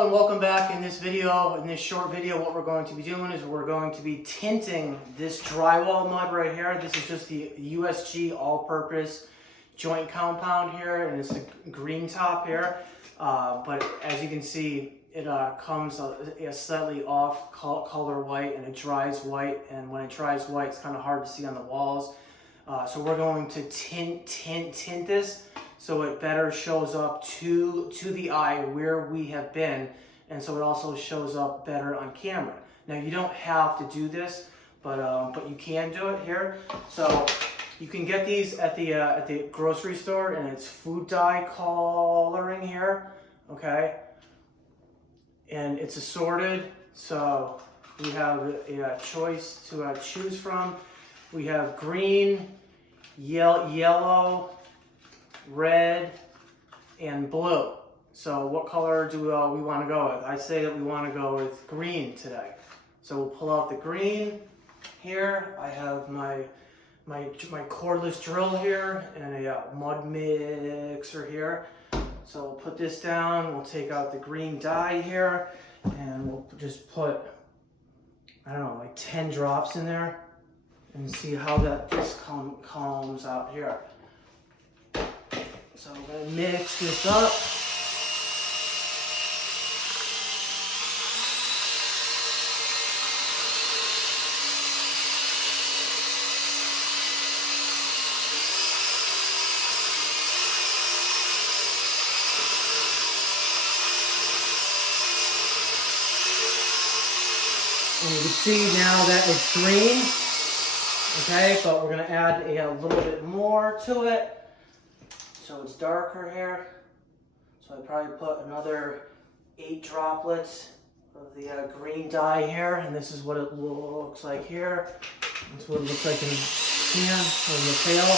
Hello and welcome back. In this video, in this short video, what we're going to be doing is we're going to be tinting this drywall mud right here. This is just the USG all-purpose joint compound here, and it's the green top here. But as you can see, it comes slightly off color white, and it dries white. And when it dries white, it's kind of hard to see on the walls. So we're going to tint this, so it better shows up to the eye where we have been, and so it also shows up better on camera. Now you don't have to do this, but you can do it here. So you can get these at the grocery store, and it's food dye coloring here, okay? And it's assorted, so we have a choice to choose from. We have green, yellow, red, and blue. So what color do we want to go with? I say that we want to go with green today. So we'll pull out the green here. I have my cordless drill here and a mud mixer here. So we'll put this down. We'll take out the green dye here, and we'll just put, I don't know, like 10 drops in there, and see how this comes out here. So I'm going to mix this up. And you can see now that it's green, okay, but we're going to add a little bit more to it. So it's darker here. So I probably put another 8 droplets of the green dye here, and this is what it looks like here. That's what it looks like in the can, or in the pail.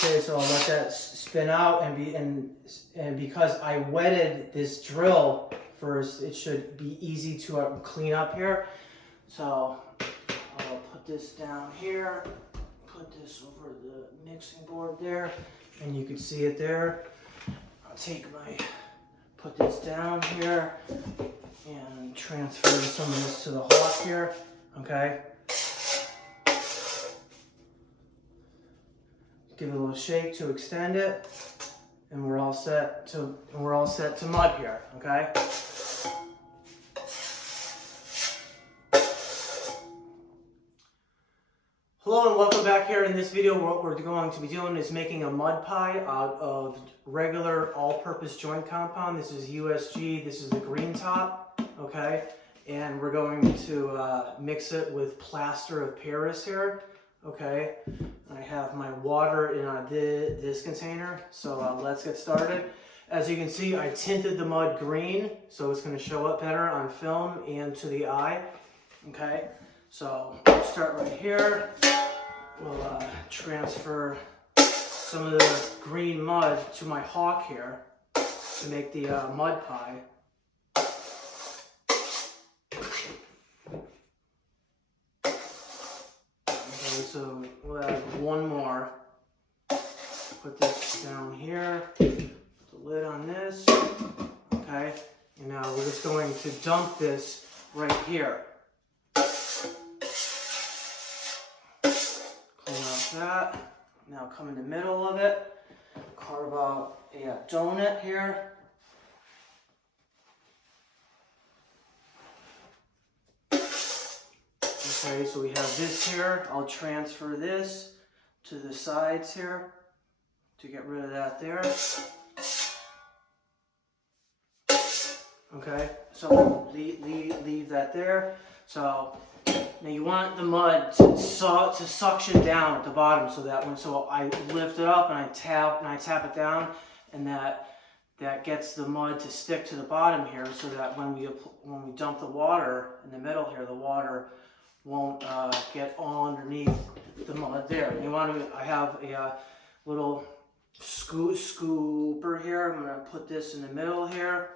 Okay, so I'll let that spin out, and because I wetted this drill first, it should be easy to clean up here. So I'll put this down here, put this over the mixing board there, and you can see it there. I'll put this down here and transfer some of this to the hawk here, okay? Give it a little shake to extend it, and we're all set to mud here, okay? Hello and welcome back. Here in this video, what we're going to be doing is making a mud pie out of regular all-purpose joint compound. This is USG, this is the green top, okay? And we're going to mix it with plaster of Paris here. Okay, I have my water in this container, so let's get started. As you can see, I tinted the mud green, so it's going to show up better on film and to the eye. Okay, so start right here. We'll transfer some of the green mud to my hawk here to make the mud pie. So we'll add one more. Put this down here, put the lid on this, okay? And now we're just going to dump this right here. Clean off that. Now come in the middle of it, carve out a donut here. Okay, so we have this here. I'll transfer this to the sides here to get rid of that there. Okay, so leave that there. So now you want the mud to suction down at the bottom, so that so I lift it up and I tap it down, and that gets the mud to stick to the bottom here, so that when we dump the water in the middle here, the water won't get all underneath the mud there. You want to, I have a little scooper here. I'm going to put this in the middle here.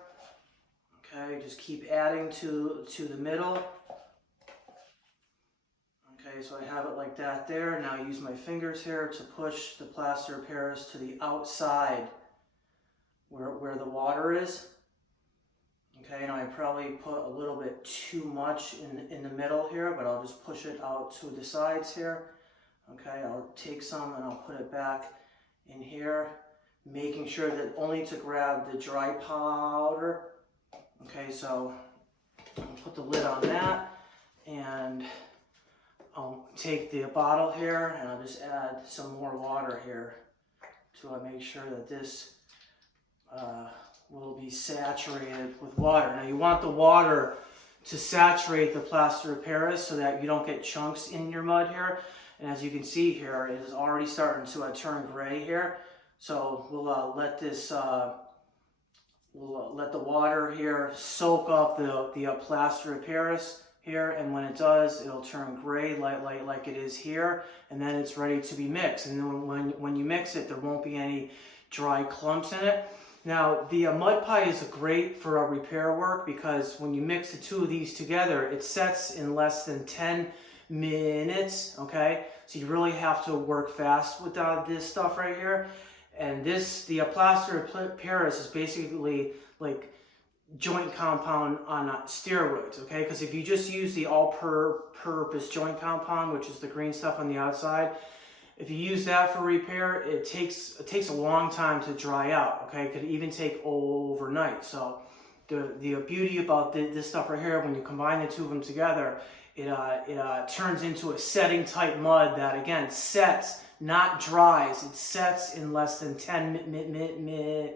Okay, just keep adding to the middle. Okay, so I have it like that there. Now I use my fingers here to push the plaster of Paris to the outside where the water is. Okay, now I probably put a little bit too much in the middle here, but I'll just push it out to the sides here. Okay, I'll take some and I'll put it back in here, making sure that only to grab the dry powder. Okay, so I'll put the lid on that, and I'll take the bottle here and I'll just add some more water here to make sure that this will be saturated with water. Now you want the water to saturate the plaster of Paris so that you don't get chunks in your mud here. And as you can see here, it is already starting to turn gray here. So we'll let this, we'll let the water here soak up the plaster of Paris here, and when it does, it'll turn gray like it is here, and then it's ready to be mixed. And then when you mix it, there won't be any dry clumps in it. Now, the mud pie is great for repair work because when you mix the two of these together, it sets in less than 10 minutes, okay? So you really have to work fast with this stuff right here. And the plaster of Paris is basically like joint compound on steroids, okay? Because if you just use the all-purpose joint compound, which is the green stuff on the outside, if you use that for repair, it takes a long time to dry out, okay? It could even take overnight. So the beauty about this stuff right here, when you combine the two of them together, it turns into a setting type mud that, again, sets, not dries. It sets in less than 10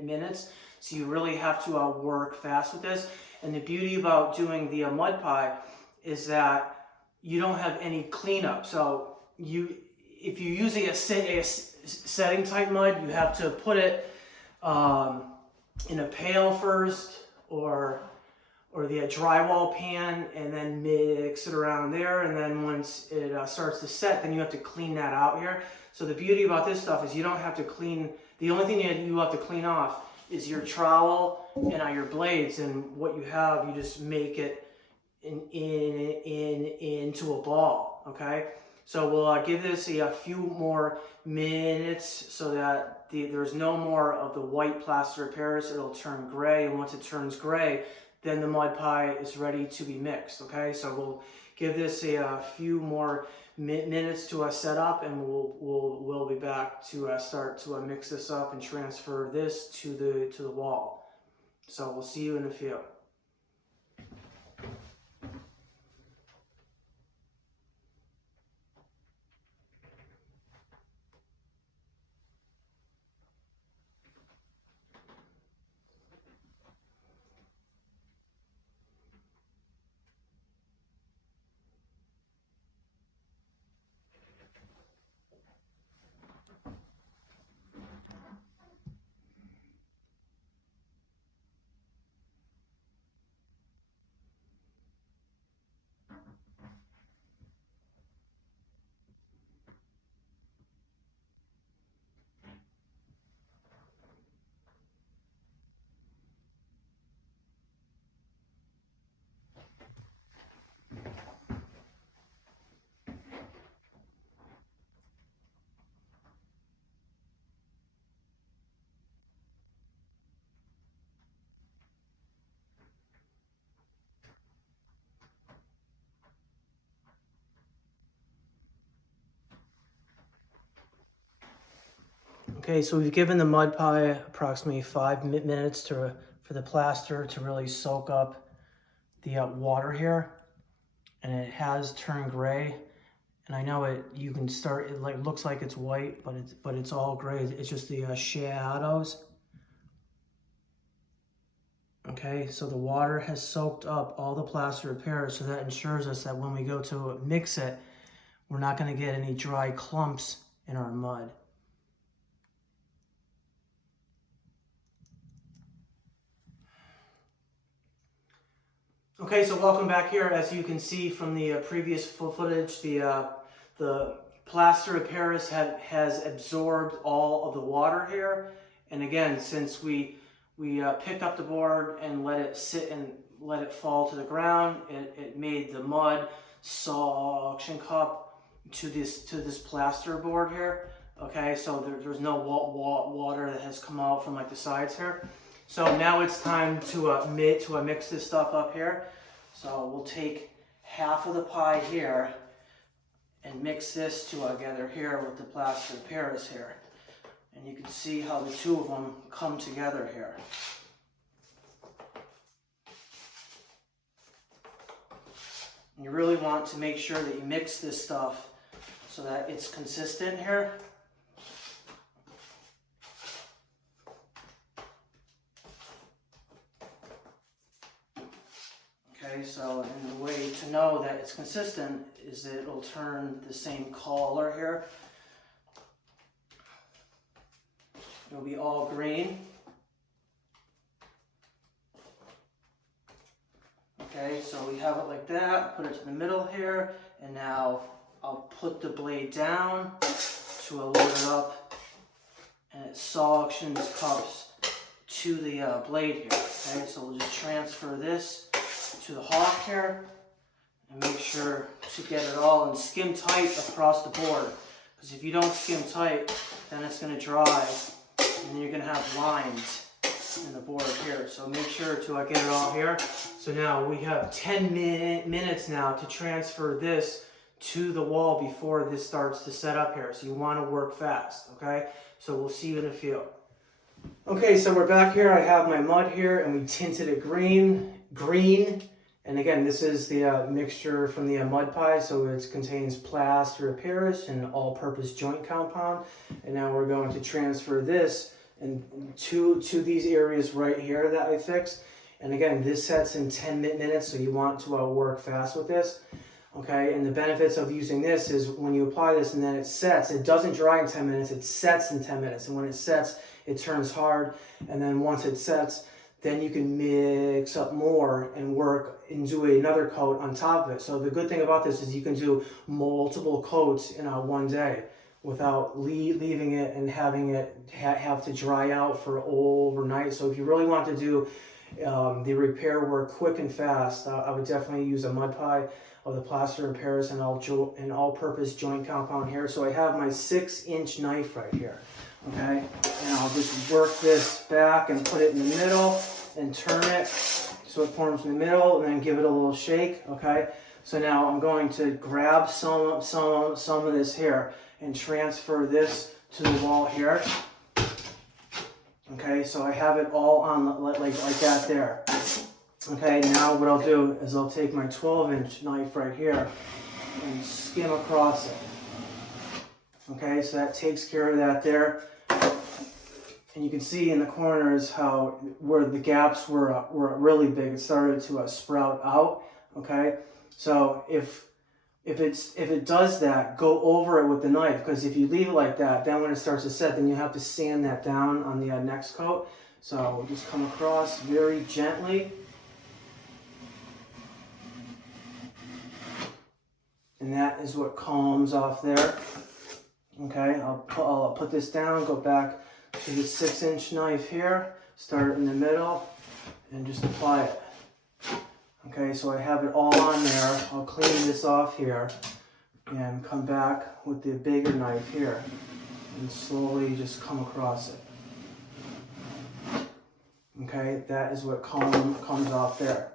minutes. So you really have to work fast with this. And the beauty about doing the mud pie is that you don't have any cleanup. So if you're using a setting type mud, you have to put it in a pail first, or the drywall pan, and then mix it around there. And then once it starts to set, then you have to clean that out here. So the beauty about this stuff is you don't have to clean. The only thing you have to clean off is your trowel and your blades, and what you have, you just make it into a ball, okay? So we'll give this a few more minutes so that there's no more of the white plaster of Paris. It'll turn gray, and once it turns gray, then the mud pie is ready to be mixed, okay? So we'll give this a few more minutes to set up, and we'll be back to start to mix this up and transfer this to the wall. So we'll see you in a few. Okay, so we've given the mud pie approximately 5 minutes for the plaster to really soak up the water here, and it has turned gray. And I know you can start, it looks like it's white, but it's all gray. It's just the shadows. Okay, so the water has soaked up all the plaster of Paris, so that ensures us that when we go to mix it, we're not going to get any dry clumps in our mud. Okay, so welcome back here. As you can see from the previous footage, the Plaster of Paris has absorbed all of the water here. And again, since we picked up the board and let it sit and let it fall to the ground, it made the mud suction cup to this plaster board here. Okay, so there's no water that has come out from like the sides here. So now it's time to mix this stuff up here. So we'll take half of the pie here and mix this together here with the plaster of Paris here. And you can see how the two of them come together here. And you really want to make sure that you mix this stuff so that it's consistent here. Okay, so and the way to know that it's consistent is that it'll turn the same color here. It'll be all green. Okay, so we have it like that, put it to the middle here, and now I'll put the blade down to load it up, and it suctions cups to the blade here. Okay, so we'll just transfer this to the hawk here, and make sure to get it all and skim tight across the board. Because if you don't skim tight, then it's going to dry, and then you're going to have lines in the board here. So make sure to get it all here. So now we have 10 minutes now to transfer this to the wall before this starts to set up here. So you want to work fast, okay? So we'll see you in a few. Okay, so we're back here. I have my mud here, and we tinted it green. And again, this is the mixture from the mud pie, so it contains plaster of Paris and all-purpose joint compound. And now we're going to transfer this to these areas right here that I fixed. And again, this sets in 10 minutes, so you want to work fast with this. Okay, and the benefits of using this is when you apply this and then it sets, it doesn't dry in 10 minutes, it sets in 10 minutes. And when it sets, it turns hard. And then once it sets, then you can mix up more and work and do another coat on top of it. So the good thing about this is you can do multiple coats in one day without leaving it and having it have to dry out for overnight. So if you really want to do the repair work quick and fast, I would definitely use a mud pie of the plaster of Paris and all-purpose joint compound here. So I have my 6-inch knife right here. Okay, and I'll just work this back and put it in the middle and turn it so it forms in the middle, and then give it a little shake. Okay, so now I'm going to grab some of this here and transfer this to the wall here. Okay, so I have it all on like that there. Okay, now what I'll do is I'll take my 12-inch knife right here and skim across it. Okay, so that takes care of that there. And you can see in the corners how where the gaps were really big. It started to sprout out. Okay, so if it does that, go over it with the knife, because if you leave it like that, then when it starts to set, then you have to sand that down on the next coat. So we'll just come across very gently. And that is what comes off there. Okay, I'll put this down, go back to the 6-inch knife here, start in the middle, and just apply it. Okay, so I have it all on there. I'll clean this off here and come back with the bigger knife here and slowly just come across it. Okay, that is what comes off there.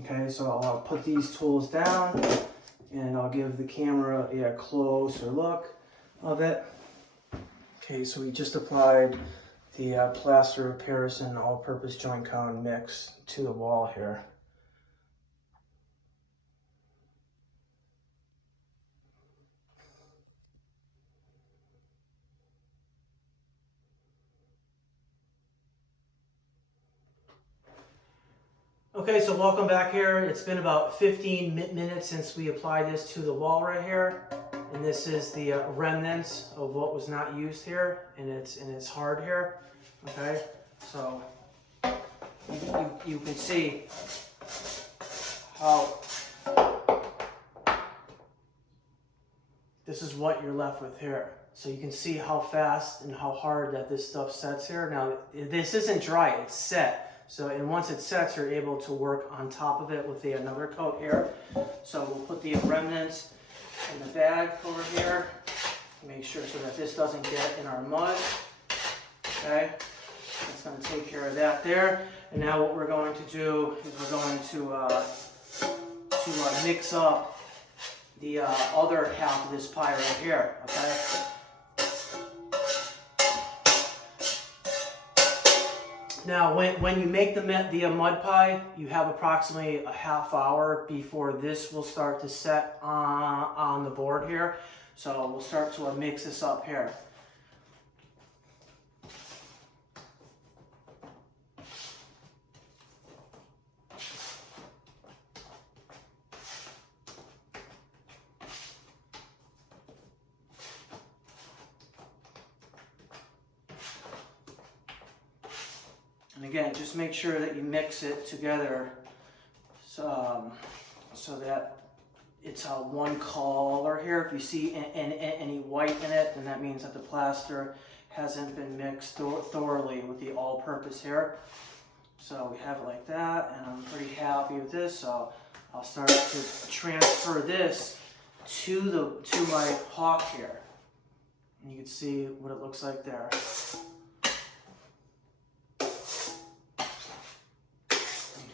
Okay, so I'll put these tools down and I'll give the camera a closer look of it. Okay, so we just applied the plaster of Paris and all-purpose joint compound mix to the wall here. Okay, so welcome back here. It's been about 15 minutes since we applied this to the wall right here. And this is the remnants of what was not used here, and it's hard here. Okay, so you can see how this is what you're left with here. So you can see how fast and how hard that this stuff sets here. Now, this isn't dry, it's set. So, and once it sets, you're able to work on top of it with another coat here. So we'll put the remnants in the bag over here. Make sure so that this doesn't get in our mud. Okay, that's going to take care of that there. And now what we're going to do is we're going to mix up the other half of this pie right here. Okay. Now, when you make the mud pie, you have approximately a half hour before this will start to set on the board here. So we'll start to mix this up here. And again, just make sure that you mix it together so that it's one color here. If you see any white in it, then that means that the plaster hasn't been mixed thoroughly with the all-purpose here. So we have it like that, and I'm pretty happy with this. So I'll start to transfer this to my hawk here. And you can see what it looks like there.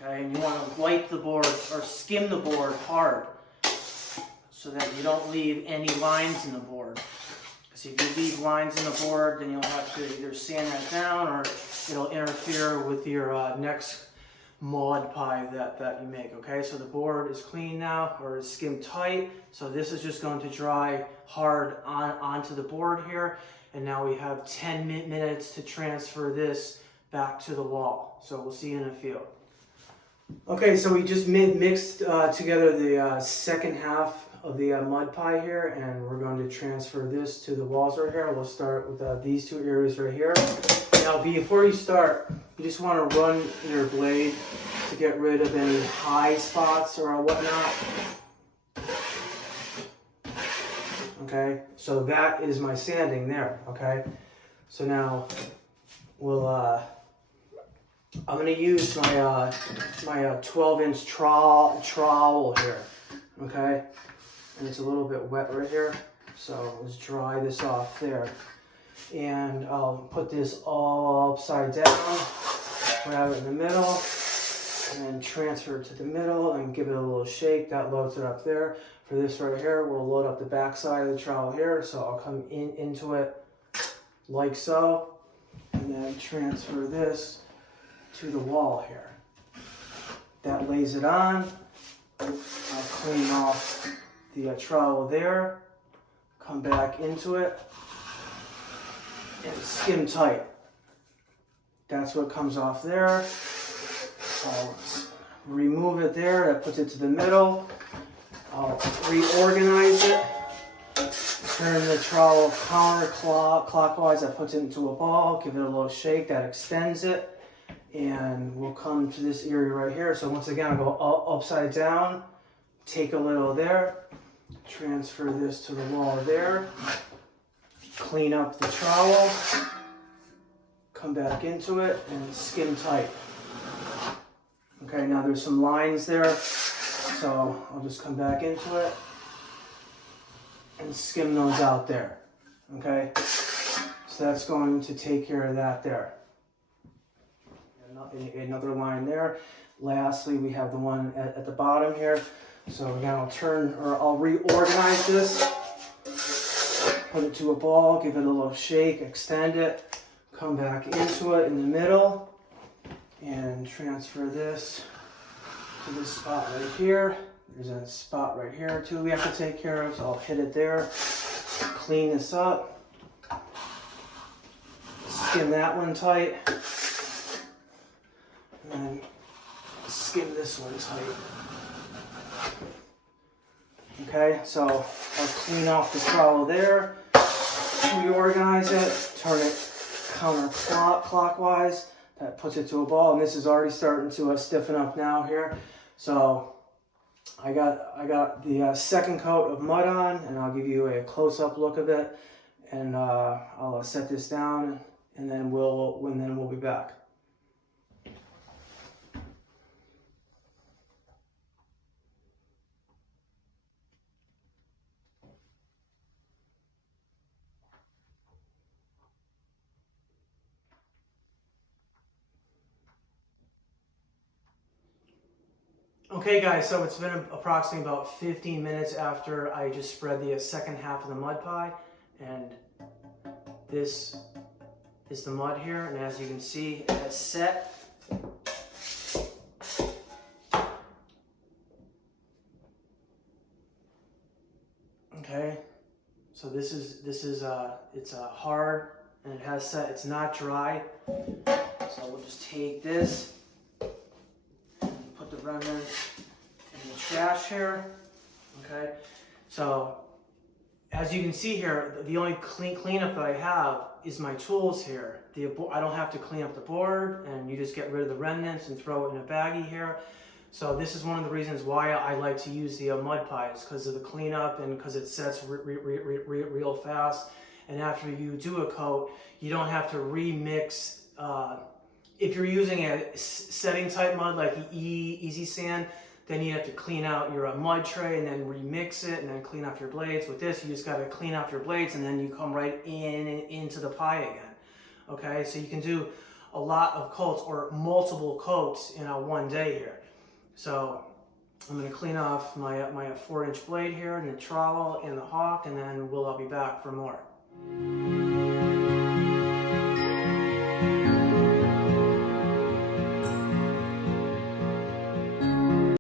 Okay, and you want to wipe the board or skim the board hard so that you don't leave any lines in the board. Because if you leave lines in the board, then you'll have to either sand that down or it'll interfere with your next mud pie that you make. Okay, so the board is clean now, or it's skimmed tight. So this is just going to dry hard onto the board here. And now we have 10 minutes to transfer this back to the wall. So we'll see you in a few. Okay, so we just mixed together the second half of the mud pie here, and we're going to transfer this to the walls right here. We'll start with these two areas right here. Now, before you start, you just want to run your blade to get rid of any high spots or whatnot. Okay, so that is my sanding there. Okay, so now we'll I'm going to use my 12-inch trowel here, okay? And it's a little bit wet right here, so let's dry this off there. And I'll put this all upside down, grab it in the middle, and then transfer it to the middle and give it a little shake. That loads it up there. For this right here, we'll load up the back side of the trowel here, so I'll come into it like so, and then transfer this to the wall here. That lays it on. I'll clean off the trowel there, come back into it, and skim tight. That's what comes off there. I'll remove it there. That puts it to the middle. I'll reorganize it. Turn the trowel counterclockwise. That puts it into a ball. Give it a little shake. That extends it. And we'll come to this area right here. So once again, I'll go upside down, take a little there, transfer this to the wall there, clean up the trowel, come back into it, and skim tight. Okay, now there's some lines there, so I'll just come back into it and skim those out there. Okay, so that's going to take care of that there. Another line there. Lastly, we have the one at the bottom here. So again, I'll reorganize this, put it to a ball, give it a little shake, extend it, come back into it in the middle, and transfer this to this spot right here. There's a spot right here too we have to take care of, so I'll hit it there, clean this up, skim that one tight, and skim this one tight. Okay, so I'll clean off the trowel there, reorganize it, turn it counterclockwise. That puts it to a ball, and this is already starting to stiffen up now here. So I got the second coat of mud on, and I'll give you a close-up look of it, and I'll set this down, and then we'll be back. Okay guys, so it's been approximately about 15 minutes after I just spread the second half of the mud pie, and this is the mud here, and as you can see, it's set. Okay, so this is it's hard, and it has set. It's not dry, so we'll just take this, put the remnants in the trash here. Okay, so as you can see here, the only cleanup that I have is my tools here. I don't have to clean up the board, and you just get rid of the remnants and throw it in a baggie here. So this is one of the reasons why I like to use the mud pies, because of the cleanup and because it sets real fast. And after you do a coat, you don't have to remix. If you're using a setting type mud like Easy Sand, then you have to clean out your mud tray and then remix it and then clean off your blades. With this, you just got to clean off your blades and then you come right into the pie again. Okay, so you can do a lot of coats or multiple coats in one day here. So I'm going to clean off my 4-inch blade here and the trowel and the hawk, and then I'll be back for more.